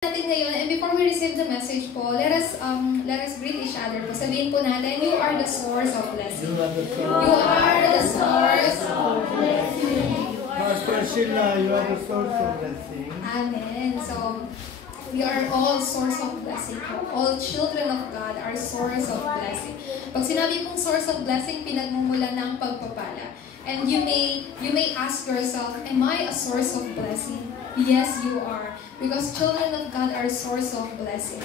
Natin ngayon, and before we receive the message po, let us greet each other po. Sabihin po natin, you are the source of blessing. You are the source of blessing. Pastor Sheila, you are the source of blessing. Amen. So, we are all source of blessing po. All children of God are source of blessing. Pag sinabi pong source of blessing, pinagmumula ng pagpapala. And you may ask yourself, am I a source of blessing? Yes, you are. Because children of God are source of blessing.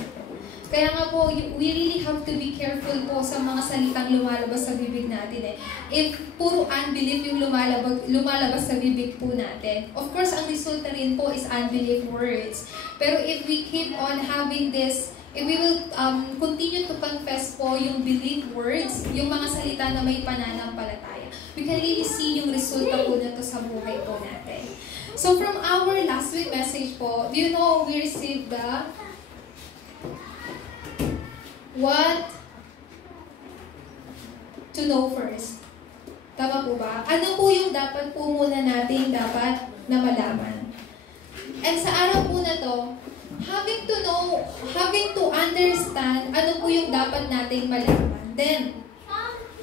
Kaya nga po, we really have to be careful po sa mga salitang lumalabas sa bibig natin eh. If puro unbelief yung lumalabas sa bibig po natin, of course, ang resulta rin po is unbelief words. Pero if we keep on having this, if we will continue to confess po yung belief words, yung mga salita na may pananampalataya, we can really see yung resulta po nito sa buhay po natin. So from our last week message po, do you know we received the what to know first? Tama po ba? Ano po yung dapat po muna natin dapat na malaman? And sa araw po na to, having to understand ano po yung dapat nating malaman. Then,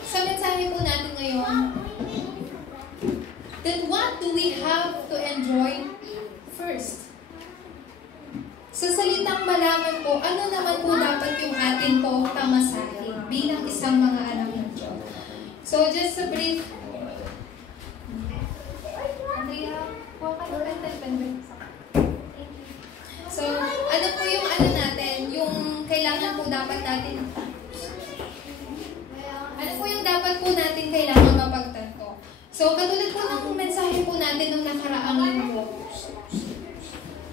sa mensahe po natin ngayon, then what do we have to enjoy first? Sa salitang malaman po, ano naman po dapat yung atin po tamasahin bilang isang mga anak ng Diyos? So, just a brief... Andrea, so, ano po yung ano natin, yung kailangan po dapat natin... Ano po yung dapat po natin kailangan mapagtanto? So, katulad po ng mensahe po natin ng nakaraang linggo.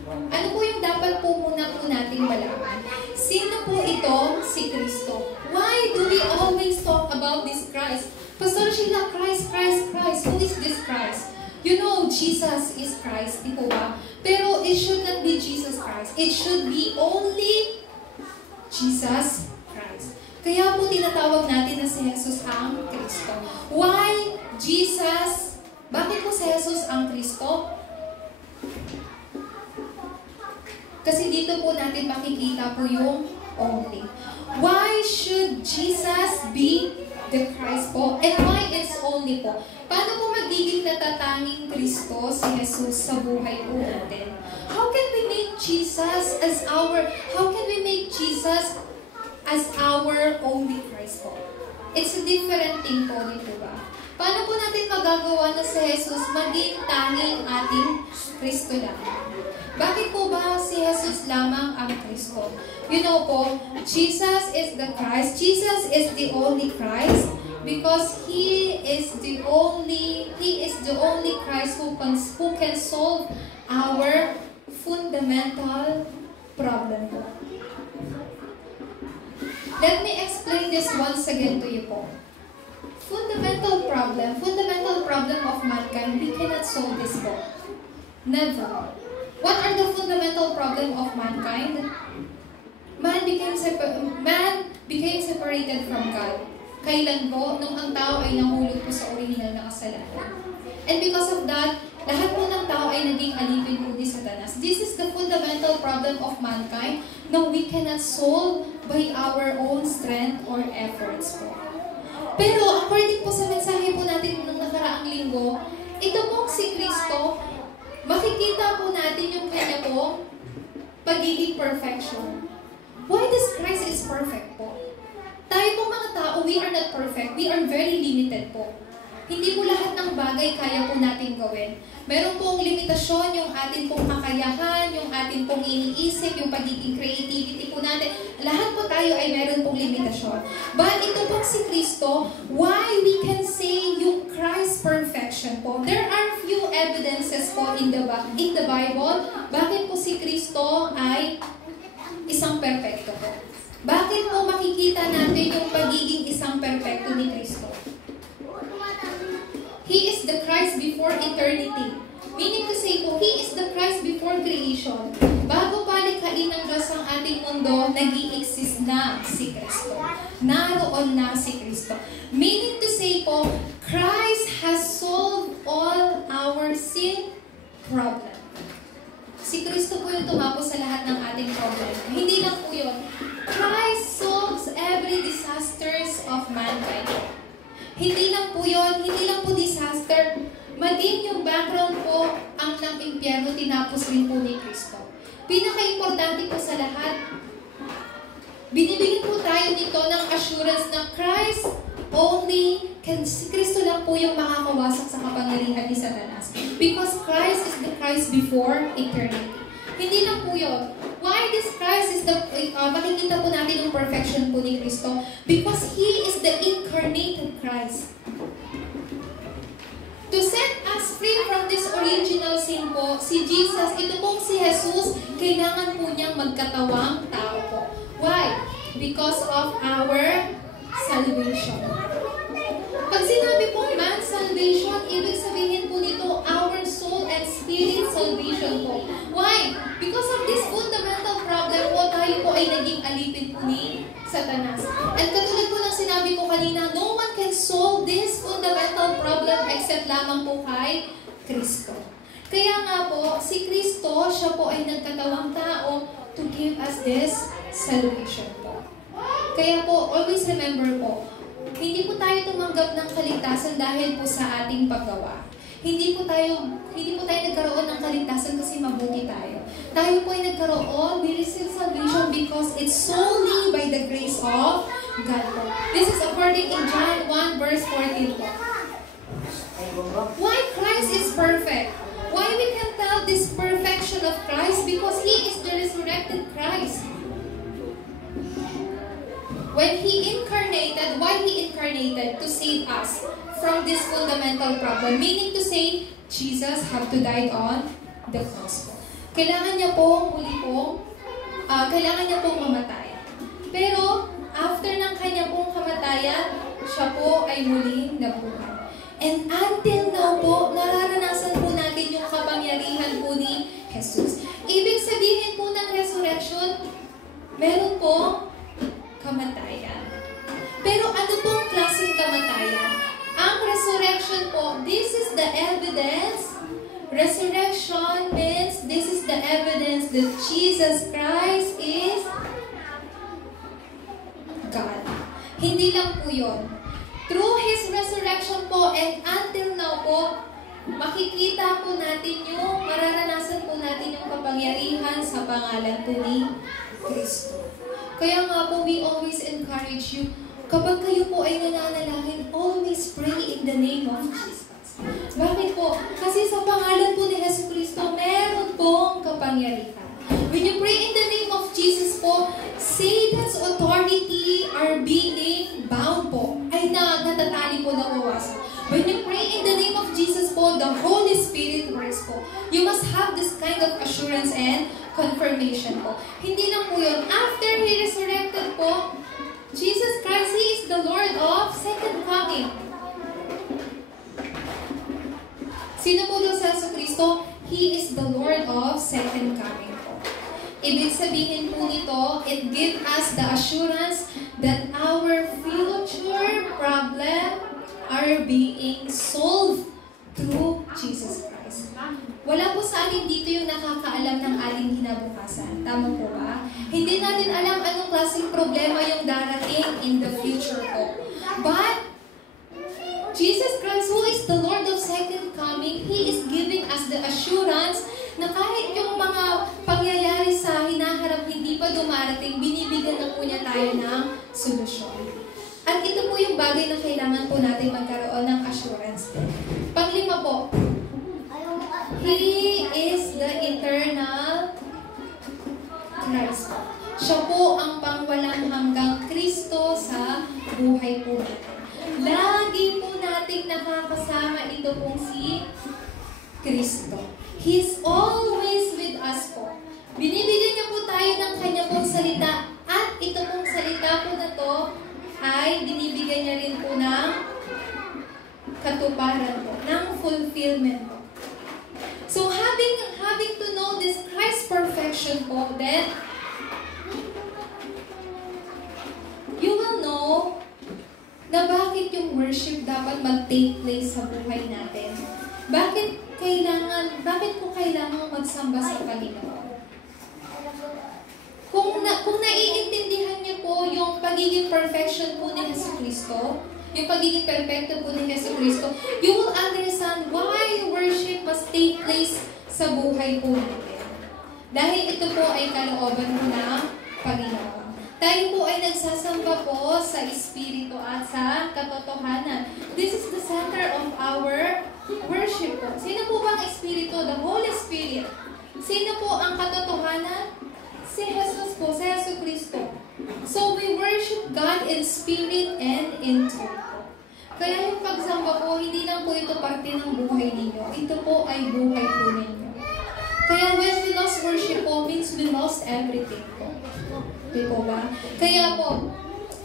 Ano po yung dapat po muna po nating malaman? Sino po ito? Si Kristo. Why do we always talk about this Christ? Pastor Sheila, Christ. Who is this Christ? You know, Jesus is Christ, di po ba? Pero it should not be Jesus Christ. It should be only Jesus Christ. Kaya po tinatawag natin na si Jesus ang Kristo. Why Jesus? Bakit po si Jesus ang Kristo? Kasi dito po natin makikita po yung only. Why should Jesus be the Christ po? And why it's only po? Paano po magiging natatanging Kristo si Jesus sa buhay po natin? How can we make Jesus as our only Christ po? It's a different thing po, dito ba? Paano po natin magagawa na si Jesus maging tanging ating Kristo lang? Bakit po ba si Jesus lamang ang Kristo? You know po, Jesus is the Christ. Jesus is the only Christ because He is the only Christ who can solve our fundamental problem po. Let me explain this once again to you po. Fundamental problem of mankind, we cannot solve this po. Never. What are the fundamental problem of mankind? Man became separated from God. Kailan po? Nung ang tao ay nahulog po sa original na kasalanan. And because of that, lahat po ng tao ay naging alipin po ni Satanas. This is the fundamental problem of mankind na we cannot solve by our own strength or efforts po. Pero according po sa mensahe po natin ng nakaraang linggo, ito pong si Kristo, makikita po natin yung kanya po pagiging perfection. Why does Christ is perfect po? Tayo po mga tao, we are not perfect. We are very limited po. Hindi po lahat ng bagay kaya po natin gawin. Meron pong limitasyon yung atin pong kakayahan, yung atin pong iniisip, yung pagiging creativity po natin. Lahat po tayo ay meron pong limitasyon. But ito pong si Kristo, why we can say yung Christ perfection po? There are few evidences po in the Bible. Bakit po si Kristo ay isang perfecto po? Bakit po makikita natin yung pagiging isang perfecto ni Kristo? He is the Christ before eternity. Meaning to say po, He is the Christ before creation. Bago palikhain ng Diyos ang ating mundo, nag-i-exist na si Kristo. Naroon na si Kristo. Meaning to say po, Christ has solved all our sin problem. Si Kristo po yung tumapos sa lahat ng ating impyerno, tinapos rin po ni Kristo. Pinaka-importante po sa lahat, binibigyan po tayo nito ng assurance na Christ only, si Kristo lang po yung makakawasak sa kapangyarihan ni Satanas. Because Christ is the Christ before eternity. Hindi lang po yun. Why this Christ is the, makikita po natin yung perfection po ni Kristo? Because He is the incarnated Christ. To set us free from this original sin po, si Jesus, ito pong si Jesus, kailangan po niyang magkatawang tao po. Why? Because of our salvation. Pag sinabi pong man's salvation, ibig sabihin po nito, our soul and spirit salvation po. Why? Because of this fundamental problem po, tayo po ay naging alipin po ni Satanas. And katulad po ng sinabi ko kanina, no one can solve this fundamental problem except lamang po kay Kristo. Kaya nga po, si Kristo, siya po ay nagkatawang tao to give us this salvation po. Kaya po, always remember po, hindi po tayo tumanggap ng kaligtasan dahil po sa ating paggawa. Hindi po tayo nagkaroon ng kaligtasan kasi mabuti tayo. Tayo po ay nagkaroon, we receive salvation because it's solely by the grace of God po. This is according in John 1 verse 14 po. Why Christ is perfect? Why we can tell this perfection of Christ? Because He is the resurrected Christ. When He incarnated, why He incarnated? To save us from this fundamental problem. Meaning to say, Jesus had to die on the cross po. Kailangan niya pong kailangan niya pong mamatay. Pero, after ng kanya pong kamatayan, siya po ay muling nabuhay. And until now po, nararanasan po natin yung kapangyarihan po ni Jesus. Ibig sabihin po ng resurrection, meron po kamatayan. Pero ano pong klaseng kamatayan? Ang resurrection po, this is the evidence. Resurrection means this is the evidence that Jesus Christ is God. Hindi lang po yun. Through His resurrection po and until now po, makikita po natin yung, mararanasan po natin yung kapangyarihan sa pangalan po ni Kristo. Kaya nga po, we always encourage you, kapag kayo po ay nananalangin, always pray in the name of Jesus. Bakit po? Kasi sa pangalan po ni Jesu Cristo, meron pong kapangyarihan. When you pray in the name of Jesus po, Satan's authority are being bound po. Ay natatali po, nawawasan. When you pray in the name of Jesus po, the Holy Spirit works po. You must have this kind of assurance and confirmation po. Hindi lang po yun. After He resurrected po, Jesus Christ, He is the Lord of second coming. Sino po daw sa Jesu Cristo? He is the Lord of second coming po. Ibig sabihin po nito, it gives us the assurance that our future problem are being solved through Jesus Christ. Wala po sa atin dito yung nakakaalam ng ating kinabukasan. Tama po ba? Hindi natin alam anong klaseng problema yung darating in the future po. But, Jesus Christ, who is the Lord of second coming, He is giving us the assurance na kahit yung mga pangyayari sa hinaharap hindi pa dumarating, binibigyan na po niya tayo ng solusyon. At ito po yung bagay na kailangan po natin magkaroon ng assurance. Panglima po, He is the eternal Christ. Siya po ang pangwalang hanggang Kristo sa buhay po natin. Lagi po nating nakakasama ito pong si Kristo. He's always with us po. Binibigyan niya po tayo ng kanya pong salita. At ito pong salita po na to ay binibigyan niya rin po ng katuparan po, ng fulfillment po. So having to know this Christ perfection po, then you will know na bakit yung worship dapat mag-take place sa buhay natin. Bakit po kailangan magsamba sa Panginoon? Kung naiintindihan niyo po yung pagiging perfection po ni Jesu Cristo, yung pagiging perfecto po ni Jesu Cristo, you will understand why worship must take place sa buhay po natin. Dahil ito po ay kalooban po ng Panginoon. Tayo po ay nagsasamba po sa Espiritu at sa katotohanan. This is the center of our worship po. Sino po ba ang Espiritu? The Holy Spirit. Sino po ang katotohanan? Si Jesus po, si Jesucristo. So we worship God in spirit and in truth po. Kaya yung pagsamba po, hindi lang po ito parte ng buhay ninyo. Ito po ay buhay po ninyo. Kaya when we lost worship po, means we lost everything po. Di po ba? Kaya po,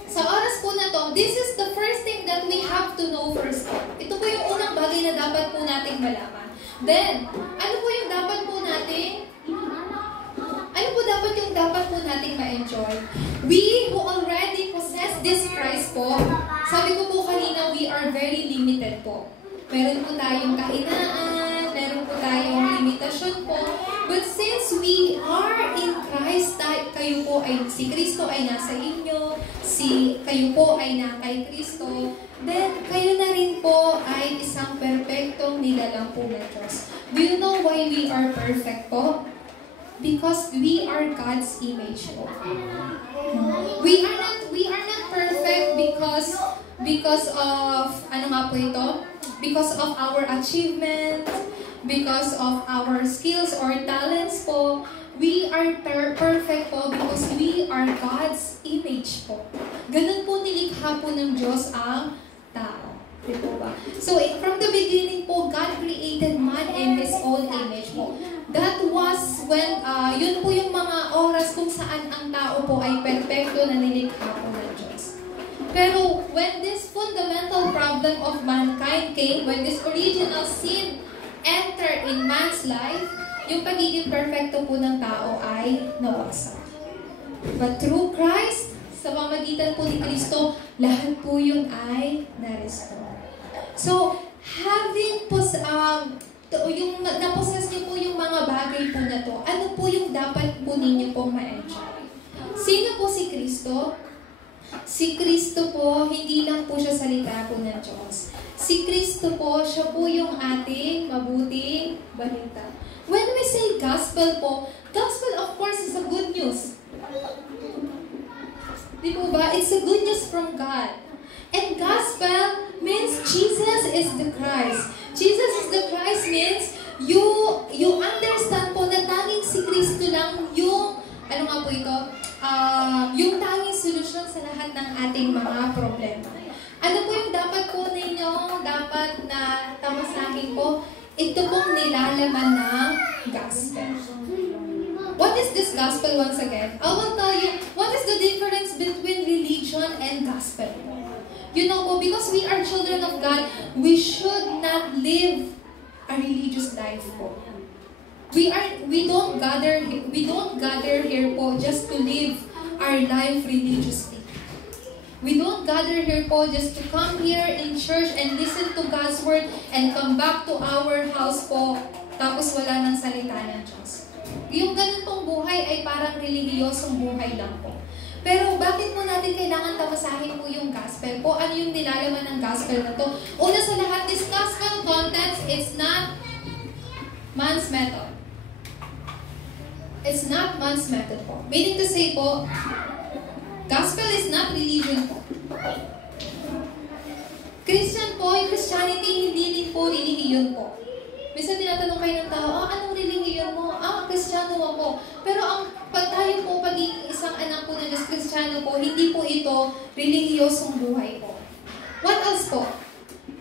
sa oras po na to, this is the first thing that we have to know first po. Ito po yung unang bagay na dapat po nating malaman. Then, ano po yung dapat po nating ma-enjoy? We who already possess this Christ po, sabi ko po kanina, we are very limited po. Meron po tayong kahinaan, meron po tayong limitasyon po. But since we are in Christ, kayo po ay, si Kristo ay nasa inyo, kayo po ay na kay Kristo, then kayo na rin po ay isang perfectong nilalang po na Diyos. Do you know why we are perfect po? Because we are God's image po. We are not perfect because of ano nga po ito? Because of our achievements, because of our skills or talents po. We are perfect po because we are God's image po. Ganun po nilikha po ng Diyos ang tao. Di po ba? So, from the beginning po, God created man in His own image po. That was when, yun po yung mga oras kung saan ang tao po ay perfecto na nilikha po ng Diyos. Pero, when this fundamental problem of mankind came, when this original sin entered in man's life, yung pagiging perfecto po ng tao ay nawasak. But through Christ, sa pamamagitan po ni Kristo, lahat po yun ay na-restore. So, having yung napossess niyo po yung mga bagay po na to, ano po yung dapat po ninyo pong ma-enjoy? Sino po si Kristo? Si Kristo po, hindi lang po siya salita po ng Diyos. Si Kristo po, siya po yung ating mabuting balita. When we say gospel po, gospel of course is a good news. Di po ba? It's a good news from God. And gospel means Jesus is the Christ. Jesus is the Christ means you understand po na tanging si Kristo lang yung, ano nga po ito? Yung tanging solusyon sa lahat ng ating mga problema. Ano po yung dapat po ninyo, dapat na tamasahin po? Ito pong nilalaman ng gospel. What is this gospel once again? I will tell you, what is the difference between religion and gospel? You know po, because we are children of God, we should not live a religious life po. We don't gather here po just to live our life religiously. We don't gather here po just to come here in church and listen to God's word and come back to our house po, tapos wala nang salita ng Diyos. Yung ganitong buhay ay parang relihiyosong buhay lang po. Pero bakit mo natin kailangan tamasahin po yung gospel po? Ano yung nilalaman ng gospel na to? Una sa lahat, this gospel context, it's not man's method. It's not man's method po. Meaning to say po, gospel is not religion po. Christian po, yung Christianity, hindi rin po religion po. Minsan tinatanong kayo ng tao, anong religion mo? Kristiyano ako. Pero pag tayo po, pagiging isang anak po na Diyos, Kristiyano po, hindi po ito relihiyosong buhay po. What else po?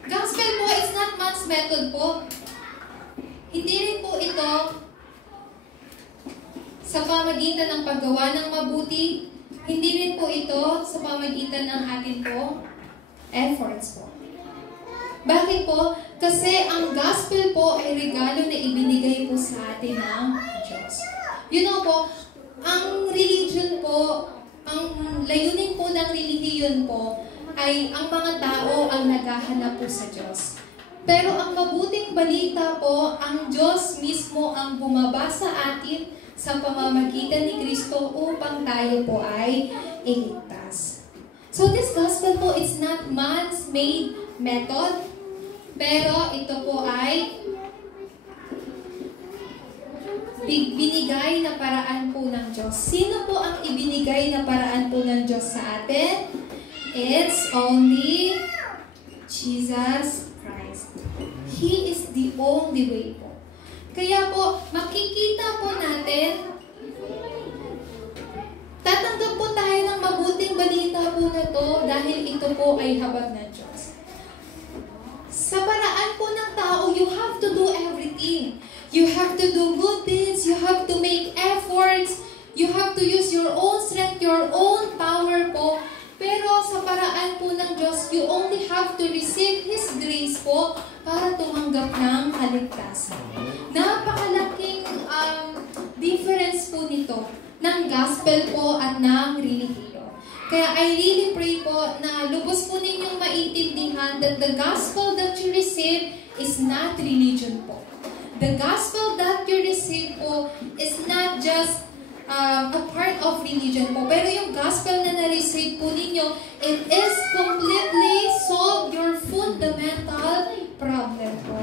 Gospel po is not man's method po. Hindi rin po ito sa pamagitan ng paggawa ng mabuti. Hindi rin po ito sa pamagitan ng atin po efforts po. Bakit po? Kasi ang gospel po ay regalo na ibinigay po sa atin ng Diyos. You know po, ang religion po, ang layunin po ng relihiyon po, ay ang mga tao ang naghahanap po sa Diyos. Pero ang mabuting balita po, ang Diyos mismo ang bumaba sa atin sa pamamagitan ni Kristo upang tayo po ay iligtas. So this gospel po, it's not man's made method, pero ito po ay binigay na paraan po ng Diyos. Sino po ang ibinigay na paraan po ng Diyos sa atin? It's only Jesus Christ. He is the only way po. Kaya po, makikita po natin, tatanggap po tayo ng mabuting balita po na to dahil ito po ay habag ng Diyos. Sa paraan po ng tao, you have to do everything. You have to do good deeds, you have to make efforts, you have to use your own strength, your own power po. Pero sa paraan po ng Diyos, you only have to receive His grace po para tumanggap ng kaligtasan. Napakalaking difference po nito ng gospel po at ng relihiyo. Kaya I really pray po na lubos po ninyong maintindihan that the gospel that you receive is not religion po. The gospel that you receive po is not just a part of religion po. Pero yung gospel na na-receive po ninyo, it is completely solve your fundamental problem po.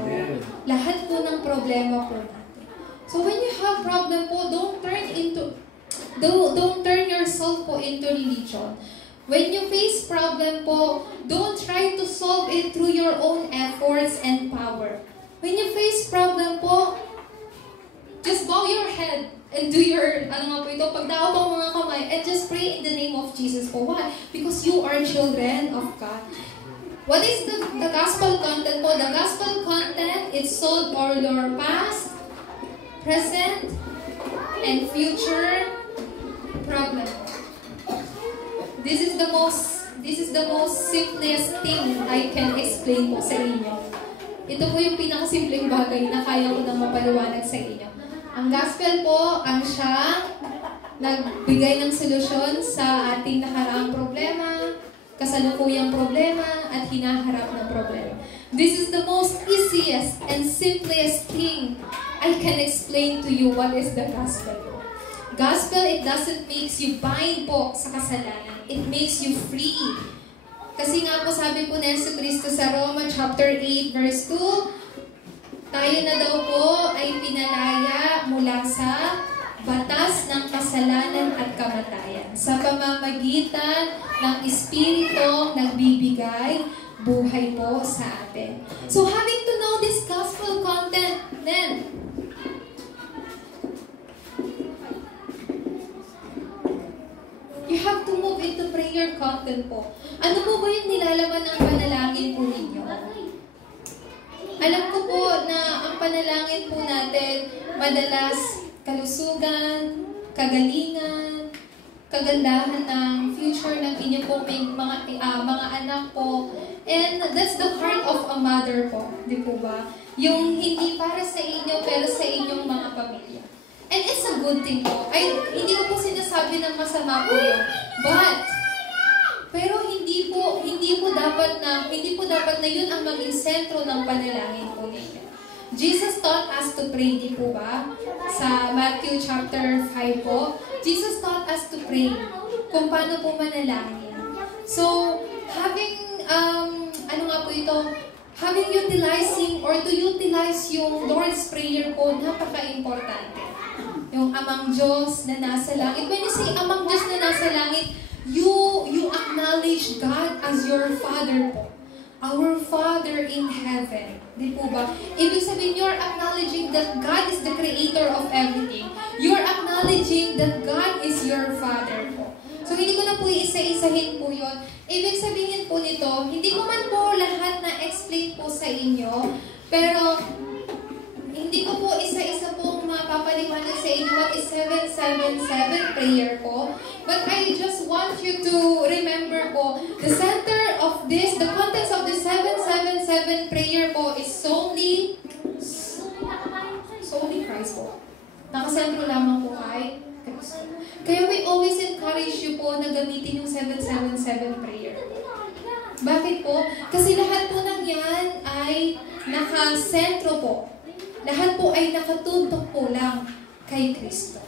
Lahat po ng problema po natin. So when you have problem po, don't turn yourself po into religion. When you face problem po, don't try to solve it through your own efforts and power. When you face problem po, just bow your head and do your, pagdao pang mga kamay, and just pray in the name of Jesus po. Why? Because you are children of God. What is the gospel content po? The gospel content, it solves all your past, present, and future problem. This is the most simplest thing I can explain po sa inyo. Ito po yung pinakasimpleng bagay na kaya ko nang mapaliwanag sa inyo. Ang gospel po, ang siyang nagbigay ng solusyon sa ating nakaraang problema, kasalukuyang problema, at hinaharap na problema. This is the most easiest and simplest thing I can explain to you what is the gospel. Gospel, it doesn't make you bind po sa kasalanan. It makes you free. Kasi nga po sabi po ni Jesucristo sa Roma chapter 8 verse 2, tayo na daw po ay pinalaya mula sa batas ng kasalanan at kamatayan sa pamamagitan ng Espiritong nagbibigay buhay po sa atin. So having to know this gospel content, then you have to move into prayer content po. Ano po ba yung nilalaman ng panalangin po ninyo? Alam ko po na ang panalangin po natin, madalas kalusugan, kagalingan, kagandahan ng future ng inyong po mga anak po. And that's the heart of a mother po. Di po ba? Yung hindi para sa inyo, pero sa inyong mga pamilya. And it's a good thing po. Hindi ko po sinasabi ng masama po yun. Pero hindi po dapat na yun ang maging sentro ng panalangin po ninyo. Jesus taught us to pray, di po ba? Sa Matthew chapter 5 po, Jesus taught us to pray kung paano po manalangin. So, having utilizing or to utilize yung Lord's Prayer po, napaka-importante. Yung Amang Diyos na nasa langit. When you say Amang Diyos na nasa langit, you acknowledge God as your Father po. Our Father in heaven. Di po ba? Ibig sabihin, you're acknowledging that God is the creator of everything. You're acknowledging that God is your Father po. So, hindi ko na po isa-isahin po yun. Ibig sabihin po nito, hindi ko man po lahat na explain po sa inyo, pero hindi ko po isa-isa pong mapapaliwanag sa inyo what is 777 prayer po. But I just want you to remember po, the center of this, the context of the 777 prayer po is solely Christ po. Nakasentro lamang po kay Kristo. Kaya we always encourage you po na gamitin yung 777 prayer. Bakit po? Kasi lahat po ng yan ay nakasentro po. Lahat po ay nakatutok po lang kay Kristo.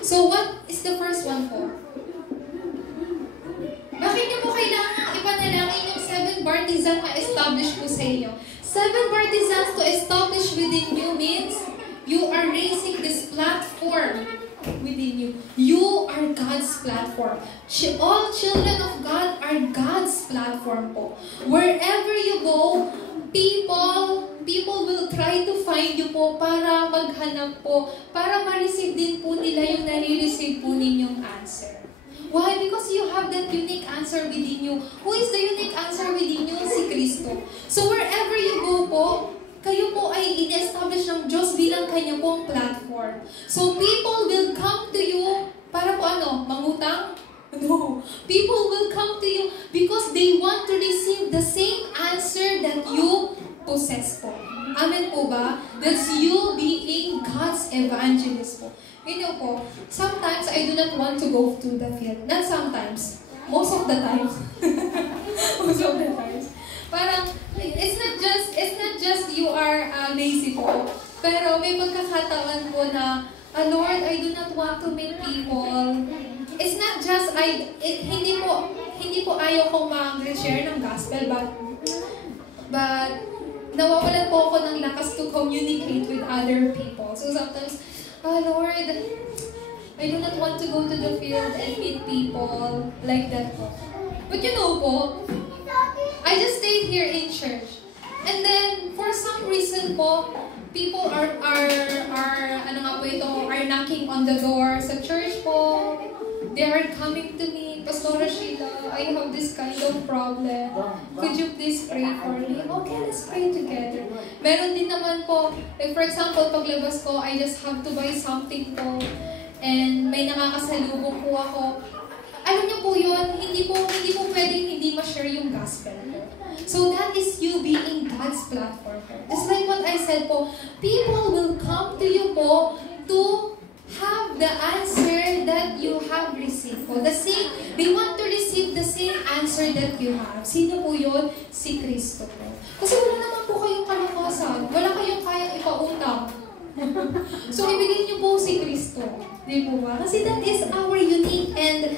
So what is the first one po? Bakit niyo po kailangan ipanalangin yung 7 bartizan ma-establish po sa inyo? 7 bartizans to establish within you means You are raising this platform within you. You are God's platform. All children of God are God's platform po. Wherever you go, people will try to find you po para maghanap po, para ma-receive din po nila yung nare-receive po ninyong answer. Why? Because you have that unique answer within you. Who is the unique answer within you? Si Kristo. So wherever you go po, kayo po ay in-establish ng Diyos bilang kanya pong platform. So people will come to you para po mangutang? No. People will come to you because they want to receive the same answer that you possess po. Amen po ba? That's you being God's evangelist po. You know po, sometimes I do not want to go to the field. Not sometimes. Most of the time. Most of the times. Parang, it's not just you are lazy po. Pero may pagkakataon po na, Lord, I do not want to meet people. It's not just, hindi po ayaw kong mag-share ng gospel, but nawawalan po ako ng lakas to communicate with other people. So sometimes, Lord, I do not want to go to the field and meet people like that po. But you know po, I just stayed here in church. And then, for some reason po, people are knocking on the door sa church po. They are coming to me, Pastora Sheila, I have this kind of problem. Could you please pray for me? Okay, let's pray together. Meron din naman po, like for example, paglabas ko, I just have to buy something po. And may nakakasalubong po ako. Alam niyo po yun, hindi po pwedeng hindi ma-share yung gospel po. So that is you being God's platform. Just like what I said po, people will come to you po to have the answer that you have received po. They want to receive the same answer that you have. Sino po yun? Si Kristo po. Kasi wala naman po kayong kalakasan. Wala kayong kayang ipautang. So, ibigay niyo po si Kristo. Di po ba? Kasi that is our unique and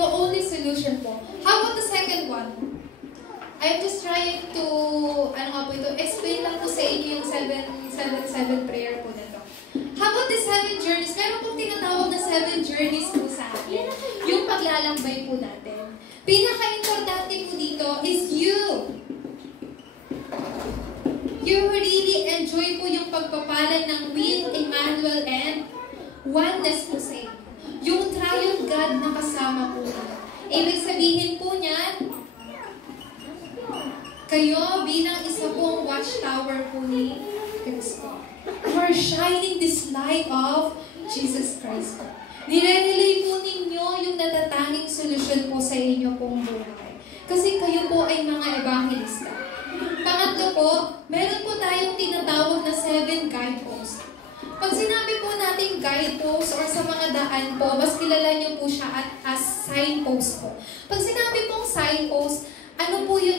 only solution po. How about the second one? I'm just trying to, explain lang po sa inyo yung 7 prayer po nito. How about the 7 journeys? Meron pong tinatawag na 7 journeys po sa atin. Yung paglalakbay po natin. Pinaka-importante po dito is you. You really enjoy po yung pagpapalan ng Will, Emmanuel, and oneness po sa inyo. Yung triune God na kasama po nila. Ibig sabihin po niyan, kayo bilang isa pong watchtower po ni Kristo. You are shining this light of Jesus Christ po. Nire-relay po ninyo yung natatanging solusyon po sa inyo pong buhay. Kasi kayo po ay mga evangelista. Pangatlo po, meron po tayong tinatawag na 7 guideposts. Pag sinabi po natin guideposts or sa mga daan po, mas kilala niyo po siya as signpost po. Pag sinabi pong signpost, ano po yun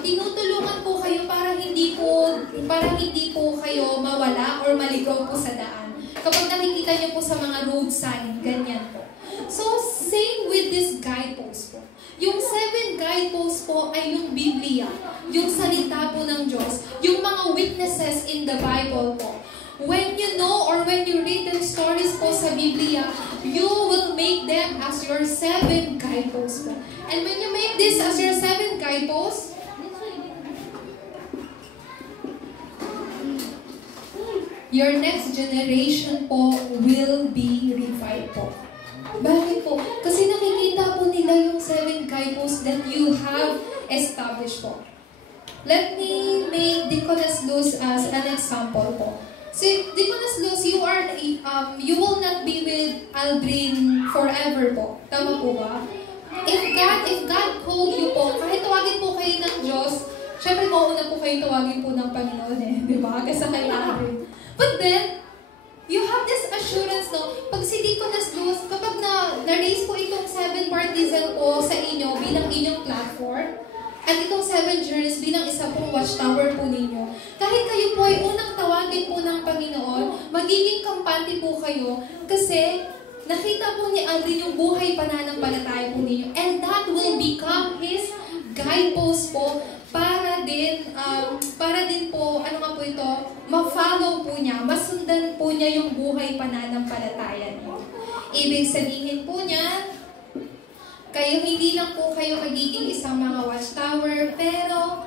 tinutulungan po kayo para hindi po kayo mawala or maligaw po sa daan. Kapag nakikita niyo po sa mga road sign, ganyan po. So, same with this guidepost po. Yung 7 guideposts po ay yung Biblia, yung salita po ng Diyos, yung mga witnesses in the Bible po. When you know or when you read the stories po sa Biblia, you will make them as your 7 guideposts po. And when you make this as your 7 guideposts, your next generation po will be revived po. Bakit po? Kasi nakikita po nila yung 7 guideposts that you have established po. Let me make Deaconess Luz as an example po. So, Deaconess Luz, you will not be with Aldrin forever po. Tama po ba? If God called you po, kahit tawagin po kayo ng Diyos, syempre mauna po kayo tawagin po ng Panginoon di ba? Kasi kay Aldrin. But then, you have this assurance, pag si Deaconess Luz, kapag na-raise po itong 7 partisan po sa inyo bilang inyong platform, at itong 7 journeys bilang isa pong watchtower po ninyo, kahit kayo po ay unang tawagin po ng Panginoon, magiging kampante po kayo kasi nakita po ni Aldrin yung buhay pananampalataya po ninyo. And that will become His guidepost po para para din po, ano nga po ito, ma-follow po niya, masundan po niya yung buhay pananampalataya niyo. Ibig sabihin po niya, kayo hindi lang po kayo magiging isang mga watchtower, pero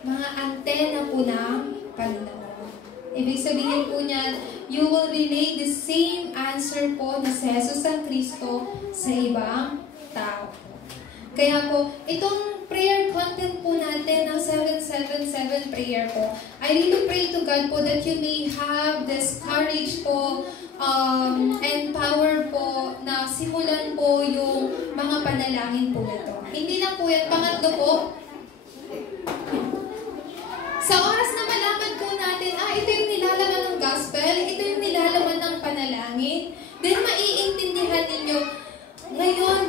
mga antena po ng Panginoon. Ibig sabihin po niya, you will relay the same answer po na si Jesus ang Kristo sa ibang tao. Kaya po, itong prayer content po natin ng 777 prayer po, I really pray to God po that you may have this courage po and power po na simulan po yung mga panalangin po na ito. Hindi lang po yan. Pangatlo po, sa oras na malaman po natin, ito yung nilalaman ng gospel, ito yung nilalaman ng panalangin, then maiintindihan ninyo, ngayon,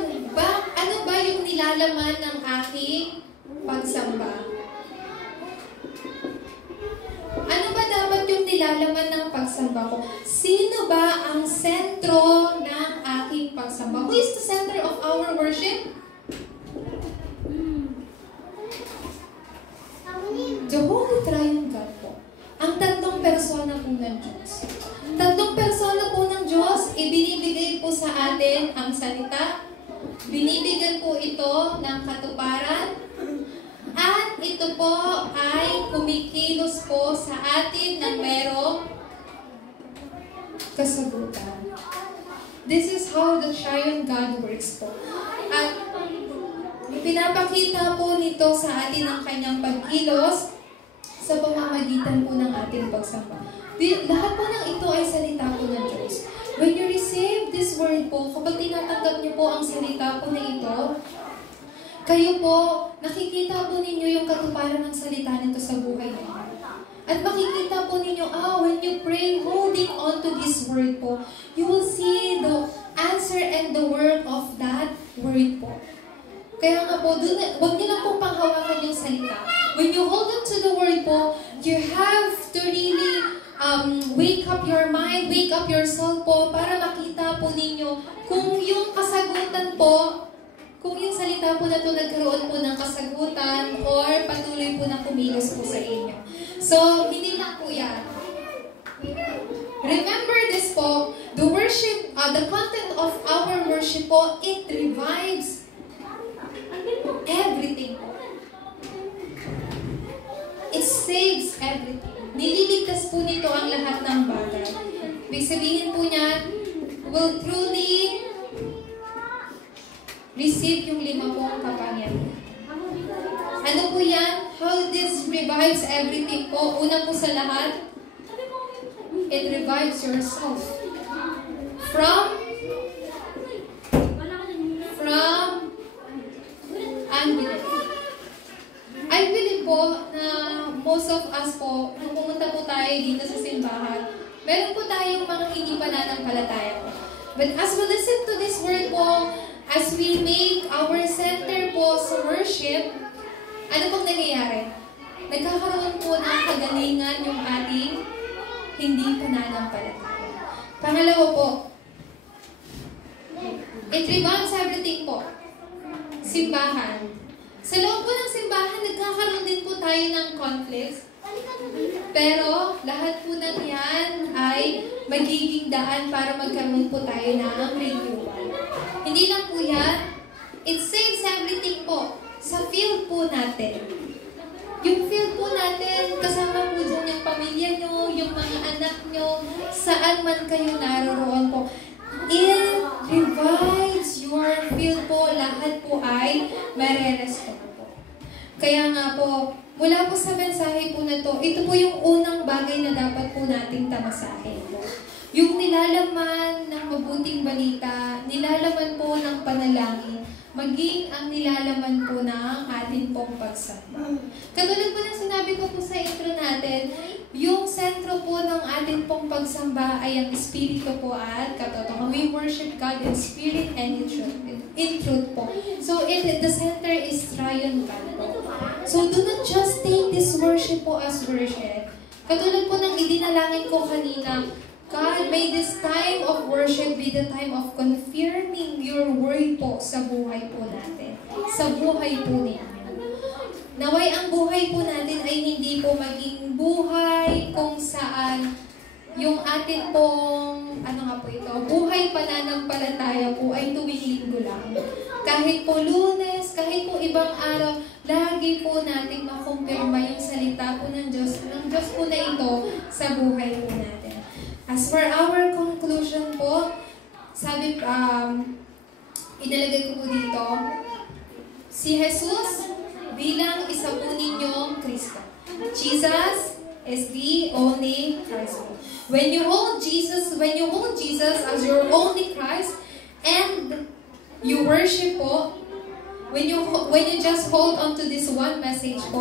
ano ba yung nilalaman ng aking pagsamba? Ano ba dapat yung nilalaman ng pagsamba ko? Sino ba ang sentro ng aking pagsamba? Who is the center of our worship? The Holy Triune God po. Ang tatlong persona po ng Diyos. Tatlong persona po ng Diyos, ibinibigay po sa atin ang salita. Binibigyan po ito ng katuparan. At ito po ay kumikilos po sa atin ng merong kasagutan. This is how the Triune God works po. At pinapakita po nito sa atin ang kanyang pagkilos sa pamamagitan po ng ating pagsamba. Lahat po ng ito ay salita po ng Diyos. When you receive this word po, kapag tinatanggap niyo po ang salita po na ito, kayo po, nakikita po ninyo yung katuparan ng salita nito sa buhay niyo. At makikita po ninyo, when you pray, holding on to this word po, you will see the answer and the work of that word po. Kaya nga po, huwag niyo lang pong panghawakan yung salita. When you hold on to the word po, you have to really wake up your mind, wake up your soul po, para makita po ninyo kung yung kasagutan po, kung yung salita po na ito nagkaroon po ng kasagutan or patuloy po na kumilos po sa inyo. So, hindi lang po yan. Remember this po, the worship, the content of our worship po, it revives everything po. It saves everything. Nililigtas po nito ang lahat ng bagay. Ibig sabihin po niya, will truly receive yung 5 pong kapangyarihan. Ano po yan? How this revives everything po? Una po sa lahat, it revives yourself. From unbelief. I believe po na most of us po, nung pumunta po tayo dito sa simbahan, meron po tayong mga hindi pananampalataya po. But as we listen to this word po, as we make our center po sa worship, ano pong nangyayari? Nagkakaroon po ng kagalingan yung ating hindi pananampalataya. Pangalawa po, it revives everything po. Simbahan. Sa loob po ng simbahan, nagkakaroon din po tayo ng conflicts. Pero lahat po ng yan ay magiging daan para magkaroon po tayo ng renewal. Hindi lang po yan, it saves everything po sa field po natin. Yung field po natin, kasama po dyan yung pamilya nyo, yung mga anak nyo, saan man kayo naroroon po. It revives your field po, lahat po ay marerestore po. Kaya nga po, mula po sa mensahe po na to, ito po yung unang bagay na dapat po nating tamasahin po. Yung nilalaman ng mabuting balita, nilalaman po ng panalangin, maging ang nilalaman po ng atin pong pagsamba. Katulad po ng sinabi ko po sa intro natin, yung sentro po ng atin pong pagsamba ay ang Espiritu po at katotohanan. We worship God in spirit and in truth po. So the center is Triune God po. So do not just take this worship po as worship. Katulad po ng idinalangin ko kanina, God, may this time of worship be the time of confirming your word po sa buhay po natin. Sa buhay po ninyo. Naway ang buhay po natin ay hindi po maging buhay kung saan yung atin pong, buhay pananampalataya po ay tuwing linggo lang. Kahit po Lunes, kahit po ibang araw, lagi po nating makumpirma yung salita po ng Diyos po na ito sa buhay po natin. As for our conclusion po, sabi, inalagay ko po dito, si Jesus bilang isa po ninyong Kristo. Jesus is the only Christ. When you hold Jesus as your only Christ, and you worship po, when you just hold on to this one message po,